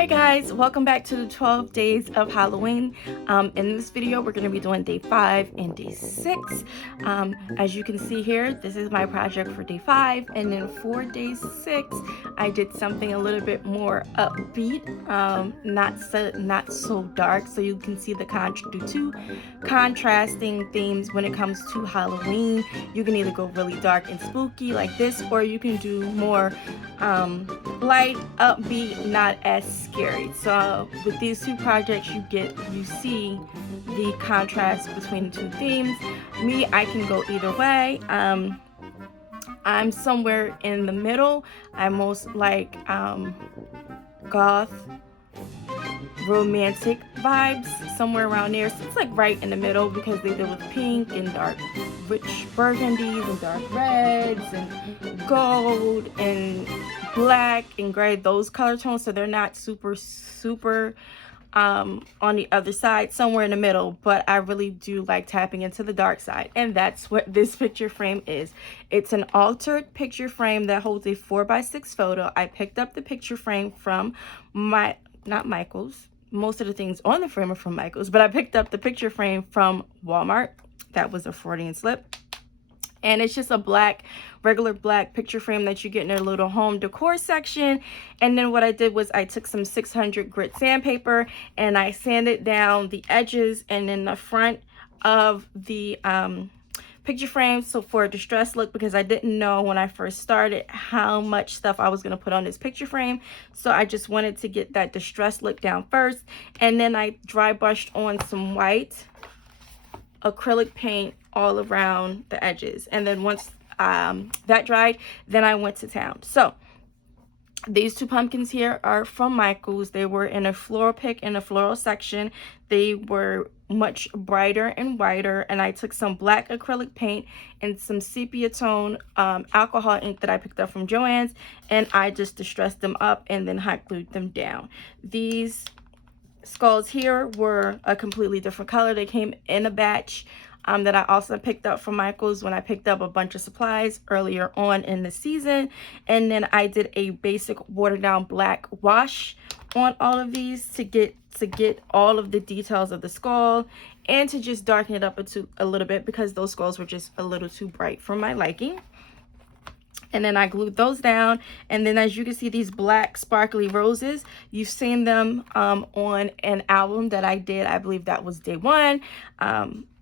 Hi guys, welcome back to the 12 days of Halloween. In this video we're going to be doing day 5 and day 6. As you can see here, this is my project for day 5, and then for day 6 I did something a little bit more upbeat, not so dark, so you can see the do two contrasting themes when it comes to Halloween. You can either go really dark and spooky like this, or you can do more light, upbeat, not as scary. So with these two projects you see the contrast between the two themes. Me, I can go either way. I'm somewhere in the middle. I most like goth romantic vibes, somewhere around there. So it's like right in the middle because they deal with pink and dark rich burgundies and dark reds and gold and black and gray, those color tones. So they're not super on the other side, somewhere in the middle, but I really do like tapping into the dark side, and that's what this picture frame is. It's an altered picture frame that holds a 4x6 photo. I picked up the picture frame from not Michael's. Most of the things on the frame are from Michael's, but I picked up the picture frame from Walmart. That was a Freudian slip. And it's just a regular black picture frame that you get in their little home decor section. And then what I did was I took some 600 grit sandpaper and I sanded down the edges and then the front of the picture frame, so for a distressed look, because I didn't know when I first started how much stuff I was going to put on this picture frame. So I just wanted to get that distressed look down first, and then I dry brushed on some white acrylic paint all around the edges. And then once that dried, then I went to town. So these two pumpkins here are from Michael's. They were in a floral pick in the floral section. They were much brighter and whiter, and I took some black acrylic paint and some sepia tone alcohol ink that I picked up from Joann's, and I just distressed them up and then hot glued them down. These skulls here were a completely different color. They came in a batch that I also picked up from Michael's when I picked up a bunch of supplies earlier on in the season. And then I did a basic watered down black wash on all of these to get all of the details of the skull and to just darken it up a little bit, because those skulls were just a little too bright for my liking. And then I glued those down. And then as you can see, these black sparkly roses, you've seen them on an album that I did. I believe that was day 1.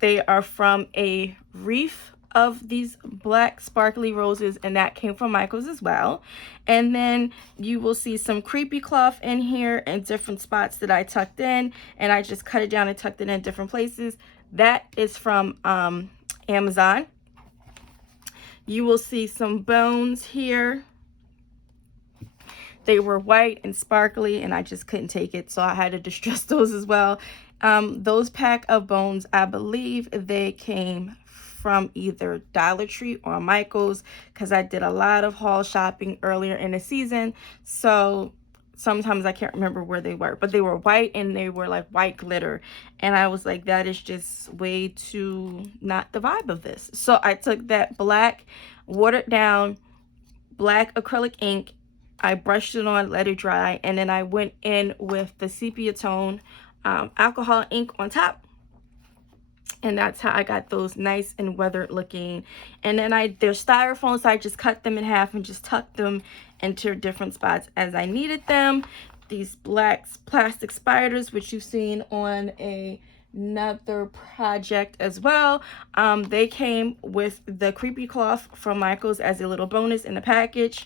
They are from a wreath of these black sparkly roses, and that came from Michael's as well. And then you will see some creepy cloth in here in different spots that I tucked in, and I just cut it down and tucked it in different places. That is from Amazon. You will see some bones here. They were white and sparkly, and I just couldn't take it, so I had to distress those as well. Those pack of bones, I believe they came from either Dollar Tree or Michael's, because I did a lot of haul shopping earlier in the season, so sometimes I can't remember where they were, but they were white and they were like white glitter, and I was like, that is just way too not the vibe of this. So I took that black watered down black acrylic ink, I brushed it on, let it dry, and then I went in with the sepia tone alcohol ink on top, and that's how I got those nice and weathered looking. And then they're styrofoam, so I just cut them in half and just tucked them into different spots as I needed them. These black plastic spiders, which you've seen on another project as well, they came with the creepy cloth from Michael's as a little bonus in the package,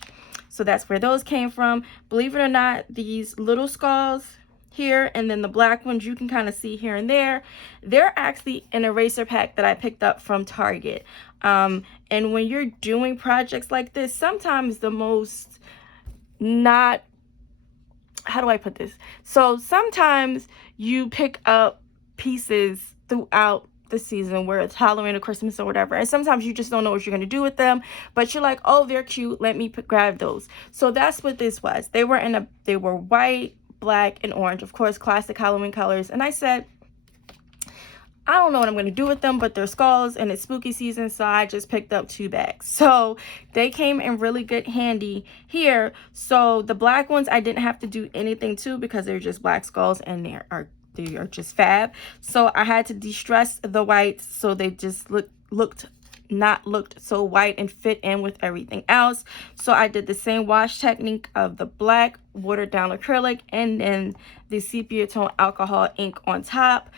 so that's where those came from. Believe it or not, these little skulls here and then the black ones you can kind of see here and there, they're actually an eraser pack that I picked up from Target. And when you're doing projects like this, sometimes the most not, how do I put this? So sometimes you pick up pieces throughout the season where it's Halloween or Christmas or whatever, and sometimes you just don't know what you're going to do with them, but you're like, oh, they're cute, let me grab those. So that's what this was. They were white, black, and orange, of course, classic Halloween colors. And I said, I don't know what I'm going to do with them, but they're skulls and it's spooky season, so I just picked up 2 bags. So they came in really good handy here. So the black ones I didn't have to do anything to because they're just black skulls and they are just fab. So I had to de-stress the whites so they just looked so white and fit in with everything else. So I did the same wash technique of the black watered down acrylic and then the sepia tone alcohol ink on top.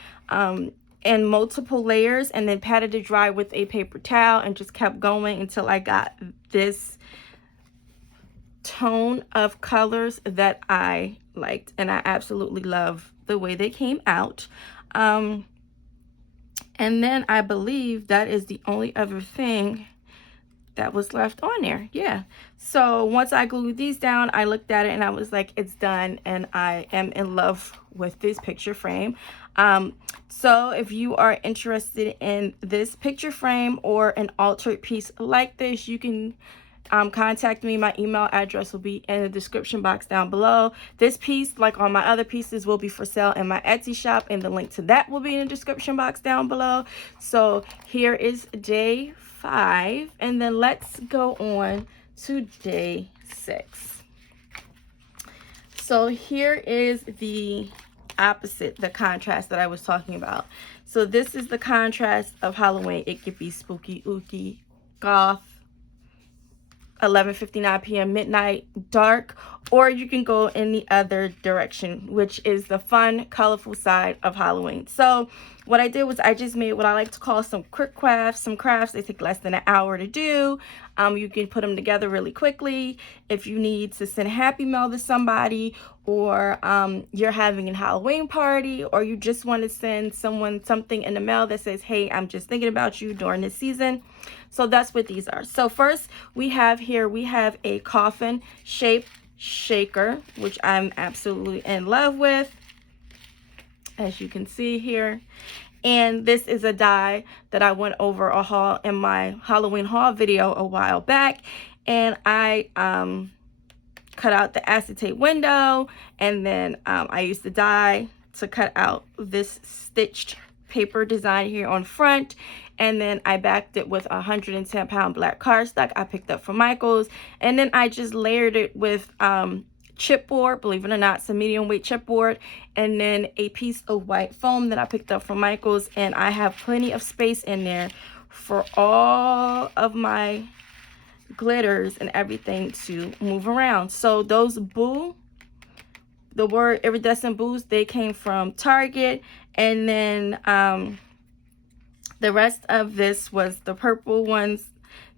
In multiple layers, and then patted it dry with a paper towel and just kept going until I got this tone of colors that I liked, and I absolutely love the way they came out. And then I believe that is the only other thing that was left on there. Yeah, so once I glued these down, I looked at it and I was like, it's done, and I am in love with this picture frame. So if you are interested in this picture frame or an altered piece like this, you can contact me. My email address will be in the description box down below. This piece, like all my other pieces, will be for sale in my Etsy shop, and the link to that will be in the description box down below. So here is day 5, and then let's go on to day 6. So here is the opposite, the contrast that I was talking about. So this is the contrast of Halloween. It could be spooky, ooky, goth, 11:59 p.m. midnight, dark, or you can go in the other direction, which is the fun, colorful side of Halloween. So what I did was I just made what I like to call some quick crafts, some crafts. They take less than an hour to do. You can put them together really quickly. If you need to send a happy mail to somebody, or you're having a Halloween party, or you just want to send someone something in the mail that says, hey, I'm just thinking about you during this season. So that's what these are. So first we have a coffin shape shaker, which I'm absolutely in love with, as you can see here. And this is a die that I went over a haul in my Halloween haul video a while back, and I cut out the acetate window, and then I used the die to cut out this stitched paper design here on front, and then I backed it with a 110-pound black cardstock I picked up from Michaels, and then I just layered it with chipboard, believe it or not, some medium weight chipboard, and then a piece of white foam that I picked up from Michaels, and I have plenty of space in there for all of my glitters and everything to move around. So those boo, the word iridescent boos, they came from Target, and then the rest of this was the purple ones.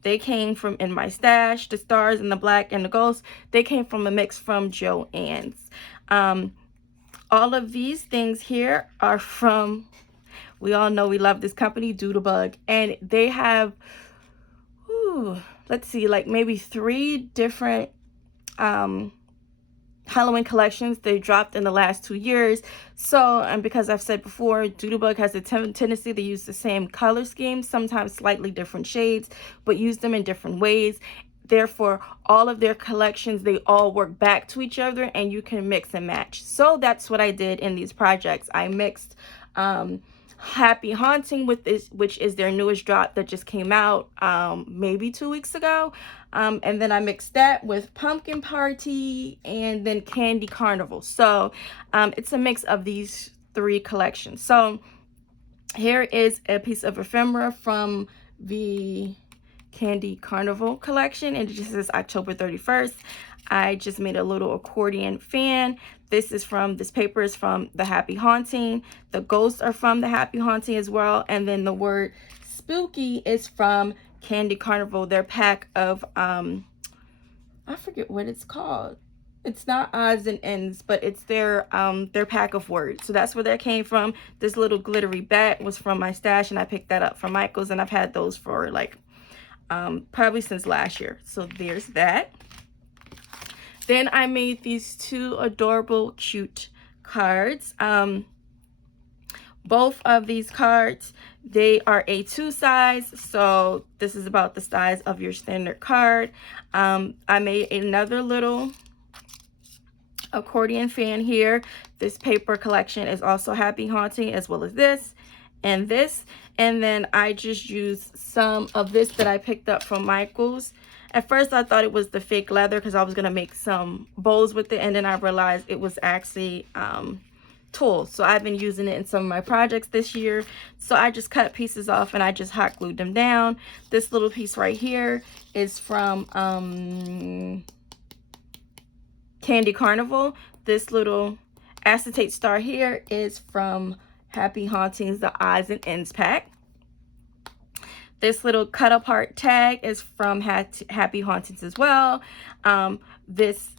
They came from in my stash. The stars and the black and the ghosts, they came from a mix from Joann's. All of these things here are from, we all know we love this company, Doodlebug, and they have, let's see, like maybe 3 different Halloween collections they dropped in the last 2 years. So, and because I've said before, Doodlebug has a tendency to use the same color scheme, sometimes slightly different shades, but use them in different ways. Therefore, all of their collections, they all work back to each other, and you can mix and match. So that's what I did in these projects. I mixed Happy Haunting with this, which is their newest drop that just came out maybe 2 weeks ago, and then I mixed that with Pumpkin Party and then Candy Carnival. So it's a mix of these 3 collections. So here is a piece of ephemera from the Candy Carnival collection, and it just says October 31st. I just made a little accordion fan. This paper is from the Happy Haunting. The ghosts are from the Happy Haunting as well. And then the word spooky is from Candy Carnival, their pack of, I forget what it's called. It's not odds and ends, but it's their pack of words. So that's where that came from. This little glittery bat was from my stash, and I picked that up from Michaels, and I've had those for like, probably since last year. So there's that. Then I made these 2 adorable, cute cards. Both of these cards, they are A2 size, so this is about the size of your standard card. I made another little accordion fan here. This paper collection is also Happy Haunting as well as this. and this. And then I just used some of this that I picked up from Michael's. At first I thought it was the fake leather because I was going to make some bows with it, and then I realized it was actually tulle. So I've been using it in some of my projects this year. So I just cut pieces off and I just hot glued them down. This little piece right here is from Candy Carnival. This little acetate star here is from Happy Hauntings, the Odds and Ends pack. This little cut apart tag is from Happy Hauntings as well. This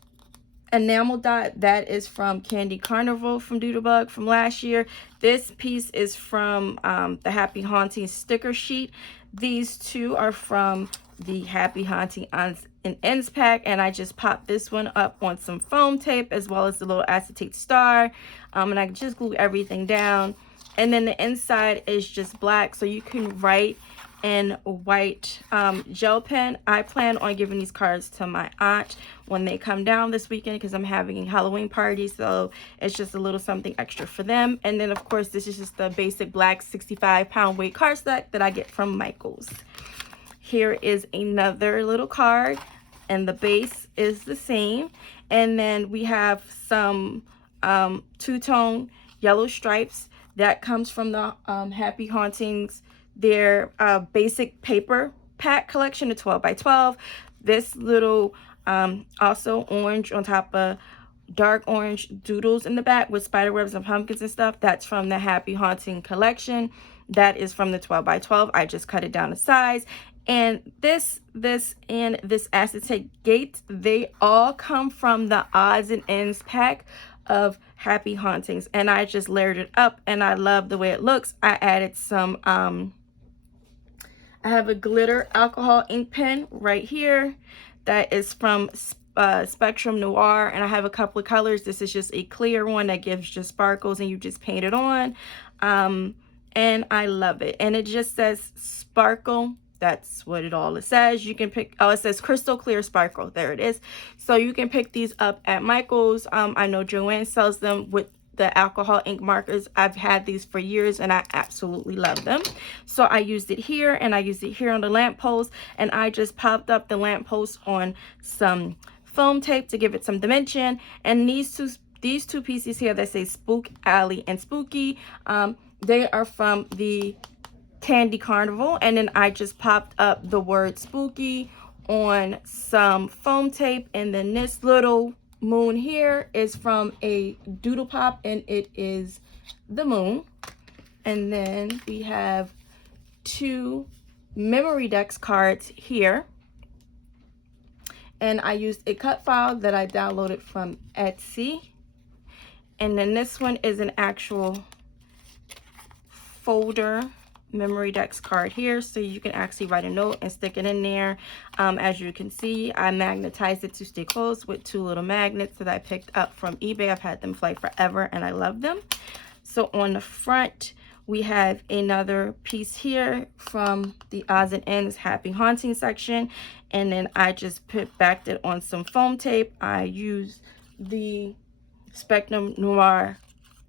enamel dot, that is from Candy Carnival from Doodlebug from last year. This piece is from the Happy Hauntings sticker sheet. These two are from the Happy Haunting Odds and Ends pack, and I just popped this one up on some foam tape as well as the little acetate star, and I just glue everything down. And then the inside is just black, so you can write in white gel pen. I plan on giving these cards to my aunt when they come down this weekend because I'm having a Halloween party, so it's just a little something extra for them. And then of course this is just the basic black 65-pound weight card stack that I get from Michael's. Here is another little card, and the base is the same. And then we have some two-tone yellow stripes that comes from the Happy Hauntings, their basic paper pack collection, the 12 by 12. This little also orange on top of dark orange doodles in the back with spider webs and pumpkins and stuff. That's from the Happy Haunting collection. That is from the 12 by 12. I just cut it down to size. And this and this acetate gate, they all come from the Odds and Ends pack of Happy Hauntings, and I just layered it up and I love the way it looks. I added some I have a glitter alcohol ink pen right here that is from Spectrum Noir, and I have a couple of colors. This is just a clear one that gives just sparkles and you just paint it on, and I love it. And it just says sparkle. That's what it says. You can pick, oh, it says crystal clear sparkle. There it is. So you can pick these up at Michael's. I know Joanne sells them with the alcohol ink markers. I've had these for years and I absolutely love them. So I used it here and I used it here on the lamppost, and I just popped up the lamppost on some foam tape to give it some dimension. And these two pieces here that say Spook Alley and Spooky, they are from the Candy Carnival, and then I just popped up the word spooky on some foam tape. And then this little moon here is from a Doodle Pop, and it is the moon. And then we have two Memory Decks cards here, and I used a cut file that I downloaded from Etsy. And then this one is an actual folder Memory Decks card here, so you can actually write a note and stick it in there. As you can see, I magnetized it to stay closed with two little magnets that I picked up from eBay. I've had them fly forever and I love them. So on the front we have another piece here from the Odds and Ends Happy Haunting section, and then I just backed it on some foam tape. I used the Spectrum Noir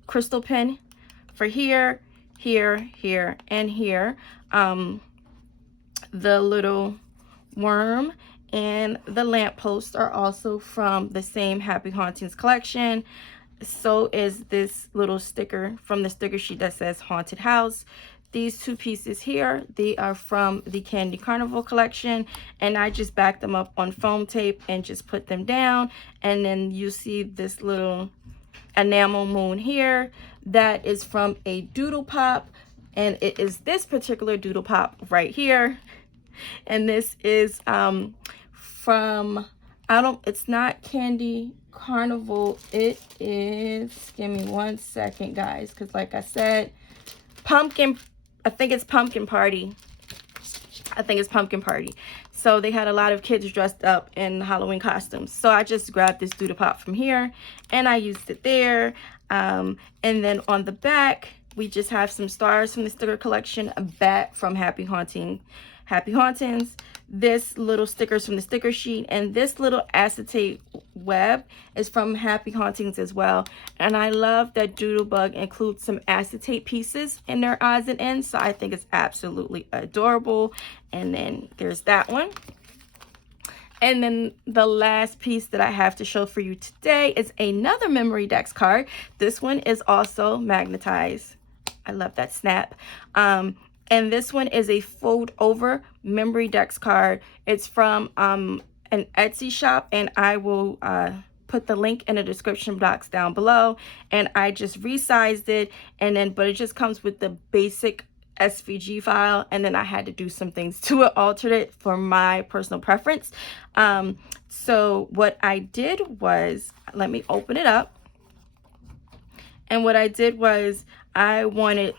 crystal pen for here, and here. The little worm and the lamppost are also from the same Happy Hauntings collection. So is this little sticker from the sticker sheet that says Haunted House. These two pieces here, they are from the Candy Carnival collection, and I just backed them up on foam tape and just put them down. And then you see this little enamel moon here that is from a Doodle Pop, and it is this particular Doodle Pop right here. And this is from, it's not Candy Carnival, it is, give me one second guys, because like I said, I think it's Pumpkin Party. So they had a lot of kids dressed up in Halloween costumes. So I just grabbed this Doodle Pop from here and I used it there. And then on the back, we just have some stars from the sticker collection, a bat from Happy Hauntings. this little stickers from the sticker sheet, and this little acetate web is from Happy Hauntings as well. And I love that Doodlebug includes some acetate pieces in their odds and ends, so I think it's absolutely adorable. And then there's that one. And then the last piece that I have to show for you today is another Memorydex card. This one is also magnetized. I love that snap. And this one is a fold over Memorydex card. It's from an Etsy shop, and I will put the link in the description box down below. And I just resized it, and then but it just comes with the basic SVG file, and then I had to do some things to it, altered it for my personal preference. So what I did was, let me open it up. And what I did was I wanted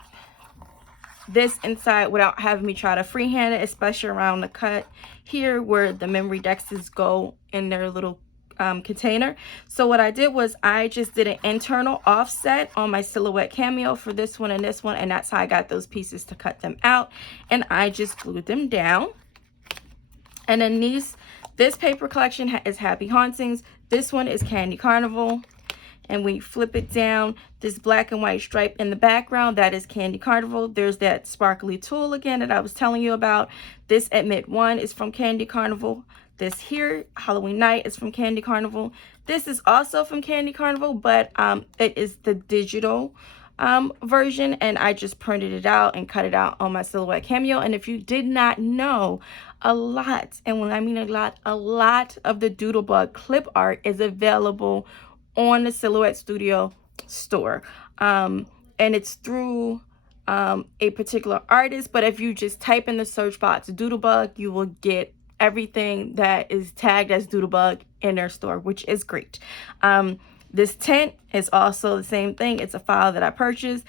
this inside without having me try to freehand it, especially around the cut here where the Memorydexes go in their little container. So what I did was I just did an internal offset on my Silhouette Cameo for this one and this one, and that's how I got those pieces to cut them out, and I just glued them down. And then this paper collection is Happy Hauntings. This one is Candy Carnival. And when you flip it down, this black and white stripe in the background, that is Candy Carnival. There's that sparkly tool again that I was telling you about. This Admit One is from Candy Carnival. This here, Halloween Night, is from Candy Carnival. This is also from Candy Carnival, but it is the digital version, and I just printed it out and cut it out on my Silhouette Cameo. And if you did not know, a lot, and when I mean a lot of the Doodlebug clip art is available on the Silhouette Studio store, and it's through a particular artist. But if you just type in the search box Doodlebug, you will get everything that is tagged as Doodlebug in their store, which is great. This tent is also the same thing. It's a file that I purchased.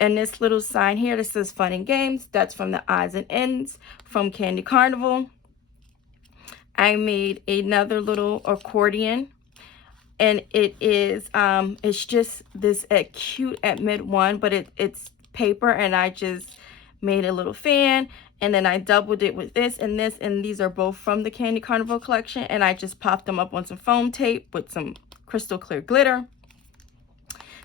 And this little sign here that says Fun and Games, that's from the odds and ends from Candy Carnival. I made another little accordion, and it is it's just this cute Admit One, but it's paper, and I just made a little fan, and then I doubled it with this, and these are both from the Candy Carnival collection, and I just popped them up on some foam tape with some crystal clear glitter.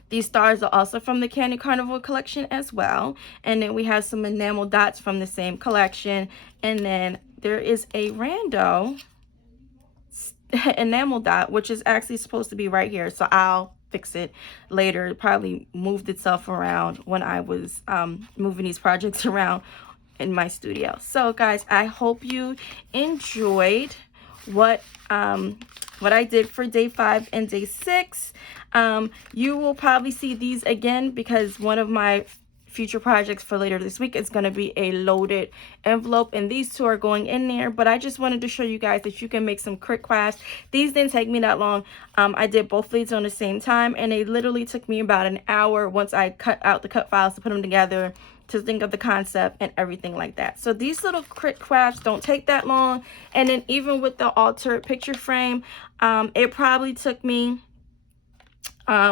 These stars are also from the Candy Carnival collection as well. And then we have some enamel dots from the same collection. And then there is a rando enamel dot, which is actually supposed to be right here. So I'll fix it later. It probably moved itself around when I was moving these projects around in my studio. So guys, I hope you enjoyed what I did for day 5 and day 6. You will probably see these again because one of my future projects for later this week is going to be a loaded envelope, and these two are going in there. But I just wanted to show you guys that you can make some quick crafts. These didn't take me that long. I did both of these on the same time, and they literally took me about an hour once I cut out the cut files to put them together, to think of the concept and everything like that. So these little quick crafts don't take that long. And then even with the altered picture frame, it probably took me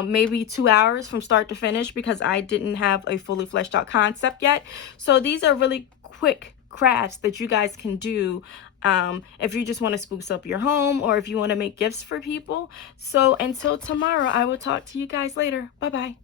maybe 2 hours from start to finish because I didn't have a fully fleshed out concept yet. So these are really quick crafts that you guys can do if you just want to spruce up your home, or if you want to make gifts for people. So until tomorrow, I will talk to you guys later. Bye bye.